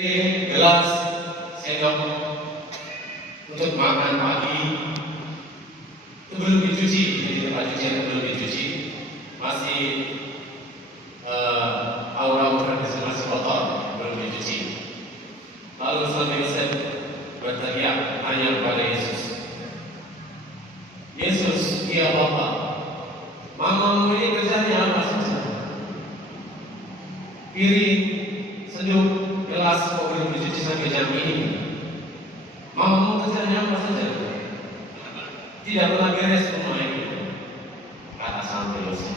gelas sendok untuk makan pagi itu belum dicuci, jadi tempat cucian itu belum dicuci, masih aura-aura masih kotor, belum dicuci. Lalu Saudara Yosef berteriak tanya kepada Yesus, Yesus, ya Bapak, mamamu ini kerjanya apa saja? Piring, seduh, gelas kok belum dicuci sampai jam ini? Mamamu kerjanya apa saja? Tidak pernah beres semua ini, kata Saudara Yosef.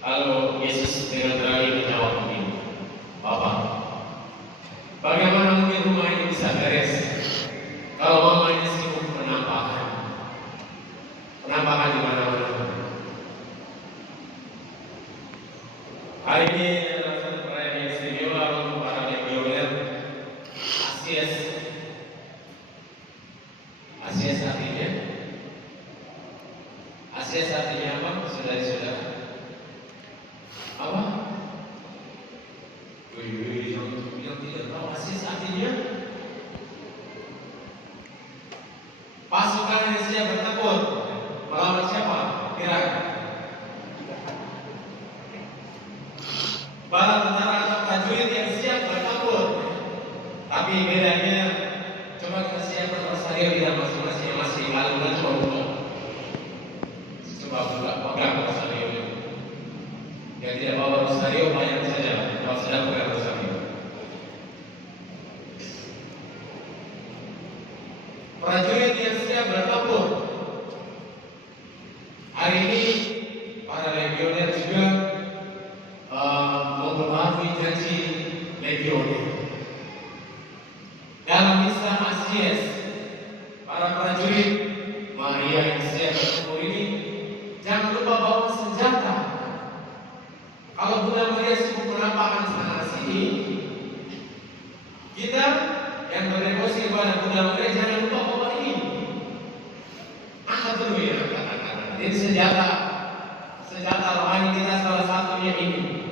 Lalu Yesus dengan berani menjawab begini, Bapak, bagaimana mungkin rumah ini bisa beres kalau mama ini sibuk penampakan di mana-mana? Hari ini adalah satu perayaan yang istimewa untuk para legioner Asies. Asies artinya apa, saudara-saudara? Apa? Yang tidak tahu Asies artinya pasukan yang siap bertempur melawan siapa? Irak. Para tentara atau prajurit yang siap bertempur. Tapi bedanya, coba kita siapkan Rosario tidak masing-masing yang masih alumni coba pegang Rosario. Yang tidak bawa Rosario banyak saja. Kalau sedang pegang Rosario. Prajurit yang siap bertempur. Hari ini para legioner juga memperbaharui janji legioner. Dalam misa Asies, para prajurit Maria yang siap bertempur ini jangan lupa bawa senjata. Kalau Bunda Maria sibuk menampakkan sana sini, kita yang berdevosi kepada Bunda Maria jangan lupa bawa ini. Angkat dulu ya, ini senjata rohani kita salah satunya ini.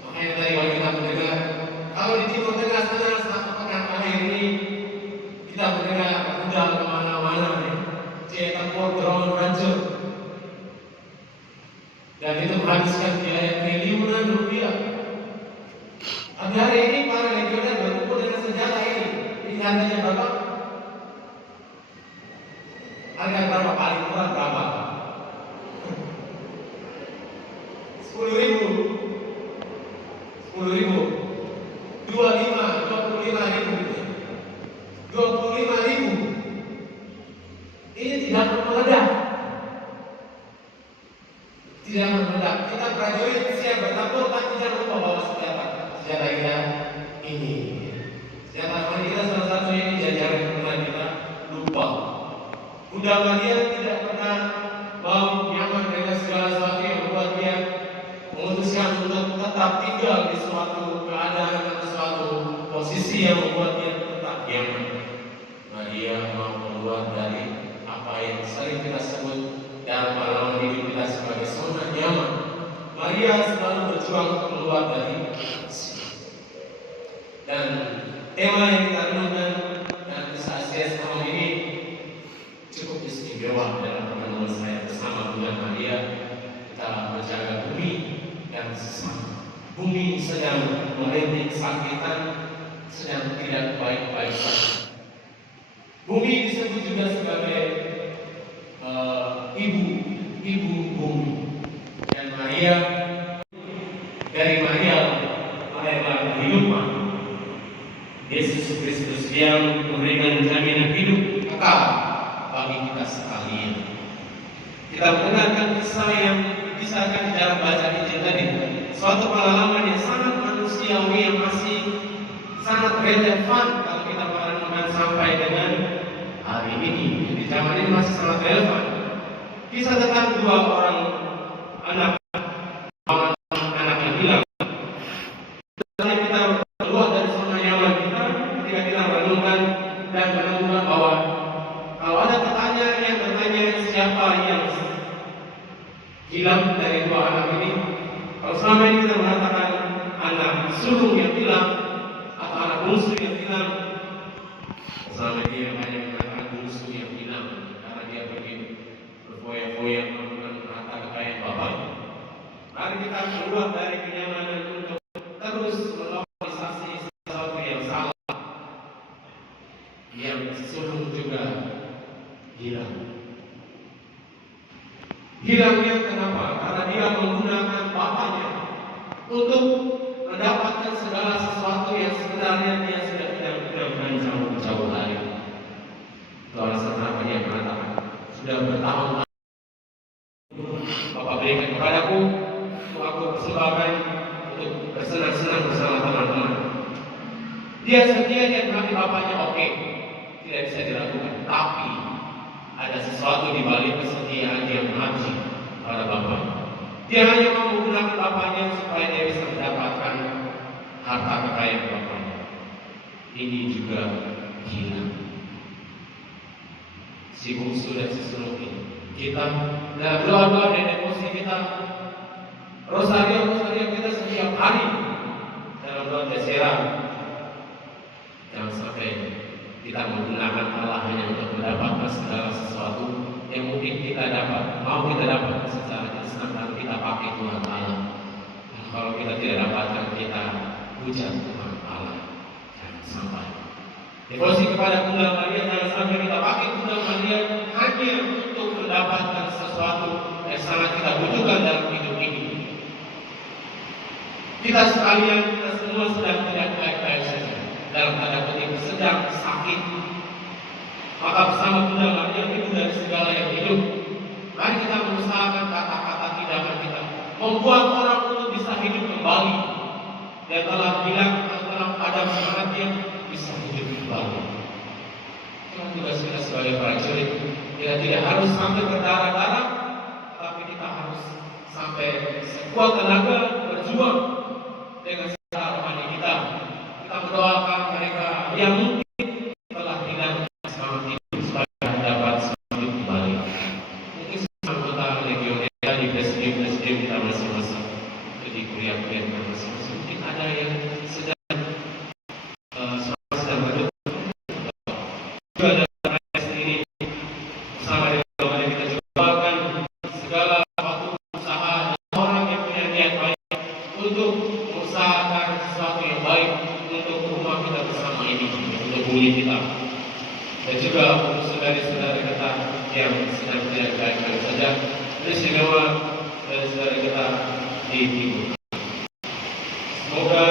Makanya tadi kalau kita mendengar, kalau di Timur Tengah sana satu pekan akhir ini kita mendengar rudal kemana-mana, jet tempur, drone hancur, dan itu menghabiskan biaya triliunan rupiah. Tapi hari ini para legioner berkumpul dengan senjata ini. Ini harganya berapa? Harga berapa? Paling murah berapa? 10.000, 25.000, 25.000. Ini tidak meledak. Kita prajurit siap bertempur, tapi jangan lupa bawa senjata kita ini. Senjata kita salah satunya ini jajaran yang pernah kita lupa. Bunda Maria tidak pernah mau nyaman dengan segala sesuatu yang membuat dia memutuskan untuk tetap tinggal di suatu keadaan atau suatu posisi yang membuat dia tetap nyaman. Maria mau keluar dari apa yang sering kita sebut dalam pengalaman hidup kita sebagai zona nyaman. Maria selalu berjuang keluar dari sini. Dan tema yang kita renungkan dan Asies tahun ini cukup istimewa dalam pertemuan saya bersama Bunda Maria. Kita menjaga bumi dan sesama. Bumi sedang merintih kesakitan, sedang tidak baik-baik saja. Bumi disebut juga sebagai ibu bumi. Dan Maria, dari Maria lahirlah kehidupan. Yesus Kristus yang memberikan jaminan hidup kekal bagi kita sekalian. Kita mendengarkan kisah yang dikisahkan dalam bacaan Injil tadi, suatu pengalaman yang sangat manusiawi yang masih sangat relevan kalau kita merenungkan sampai dengan hari ini. Di zaman ini masih sangat relevan. Kisah tentang dua orang anak yang hilang. Setelah kita keluar dari zona nyaman kita, ketika kita merenungkan dan menemukan bahwa kalau ada pertanyaan yang bertanya siapa yang hilang dari dua anak ini, kalau selama ini kita mengatakan anak sulung yang hilang atau musuh yang hilang. Selama ini yang hanya mengatakan musuh yang hilang karena dia pergi berfoya-foya melakukan harta kekayaan bapaknya. Mari kita keluar dari kenyamanan untuk terus menormalisasi sesuatu yang salah, yang sesungguhnya juga hilang. Hilangnya kenapa? Karena dia menggunakan bapaknya untuk mendapatkan segala sesuatu yang sebenarnya dia sudah tidak jauh hari. Itu alasan kenapa dia mengatakan sudah bertahun-tahun Bapak berikan kepadaku untuk aku persembahkan untuk bersenang-senang bersama teman-teman. Dia setia dan hati bapaknya oke, tidak bisa diragukan. Tapi ada sesuatu di balik kesetiaan dia mengabdi pada bapak. Dia hanya mau menggunakan bapaknya supaya dia bisa mendapatkan harta kekayaan bapaknya. Ini juga hilang. Si bungsu dan si sulung kita dalam doa-doa dan devosi kita, rosario kita setiap hari dalam doa desera. Jangan sampai kita menggunakan Allah hanya untuk mendapatkan segala sesuatu yang mungkin kita dapat, mau kita dapatkan secara instan dan kita pakai Tuhan Allah. Dan kalau kita tidak dapatkan, kita hujat Tuhan Allah. Jangan sampai. Devosi kepada Bunda Maria, jangan sampai kita pakai Bunda Maria hanya untuk mendapatkan sesuatu yang sangat kita butuhkan dalam hidup ini. Kita sekalian, kita semua sedang tidak baik-baik saja, dalam tanda kutip sedang sakit. Maka bersama Bunda Maria, ibu dari segala yang hidup, mari kita mengusahakan kata-kata tindakan kita membuat orang untuk bisa hidup kembali. Dia telah bilang dalam ada semangat yang bisa hidup kembali. Itu tugas kita sebagai prajurit. Kita tidak harus sampai berdarah-darah, tapi kita harus sampai sekuat tenaga berjuang dengan segala rohani kita. Kita mendoakan mereka yang mungkin telah hilang semangat hidup supaya dapat semangat hidup kembali. Mungkin anggota legioner di presidium kita masing-masing, di kuliah-kuliah kita masing-masing. Mungkin ada yang sedang berdoa. Juga ada mereka sendiri bersama dengan kita cobakan segala waktu usaha orang yang punya niat baik untuk mengusahakan sesuatu yang baik untuk rumah kita bersama ini, untuk bumi kita, dan juga untuk saudara-saudara kita yang sedang tidak baik-baik saja, istimewa saudara kita di timur. Semoga